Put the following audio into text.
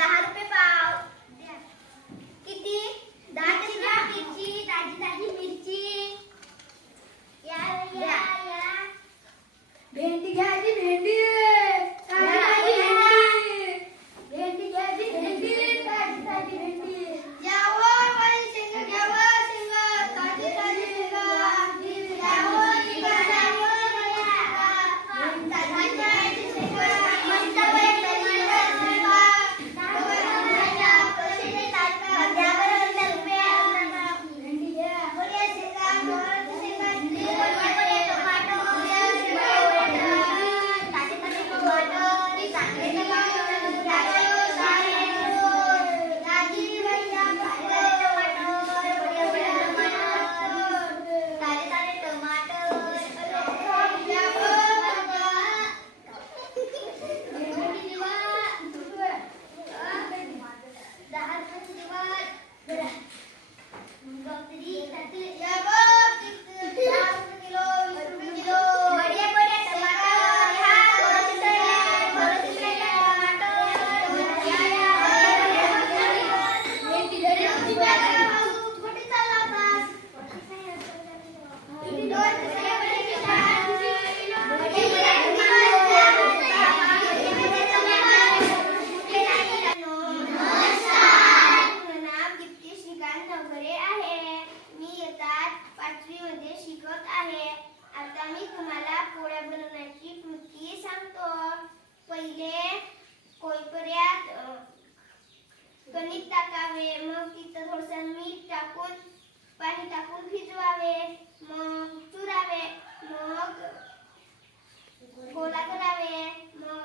₹10 पाव. किती? 10 मिरची, ताजी ताजी मिरची. या भेंडी घ्यायची, भेंडी ताजी भेंडी, भेंडी घ्यायची, भेंडी ताजी ताजी भेंडी. यावं बाई शेंगा, घ्यावं शेंगा, ताजी ताजी शेंगा. यावं शेंगा, यावं ताजी ताजी शेंगा. मस्त बाई शेंगा, कशाची ताजा, द्यावं ₹10. भेंडी घ्या. बढिया शेंगा, गवाराच्या शेंगा, बढिया टोमॅटो, बढिया शेंगा, ताजे ताजे टोमॅटो, चांगले टोमॅटो, यावं ताजी भैया, ताजे टोमॅटो, बढिया बढिया टोमॅटो, ताजे ताजे टोमॅटो, भेंडी दिवा, ₹10 दिवा. गजरी, त्यातले या बघ, ₹10 किलो, ₹20 किलो. बढिया बढिया टमाटर, ह्या थोडेसे टमाटर. भेंडी घरी होती बा. कुठे चालला होतास? नाव दीप्ती श्रीकांत नवघरे आहे. मी इयत्ता 5वी मध्ये शिकत आहे. आता मी तुम्हाला पोळ्या बनवण्याची कृती सांगतो. पहिले कोयपर्यात कणिक टाकावे, मग तिथं थोडंसं मीठ टाकून पाणी टाकून भिजवावे, मग चुरावे, मग गोळा करावे, मग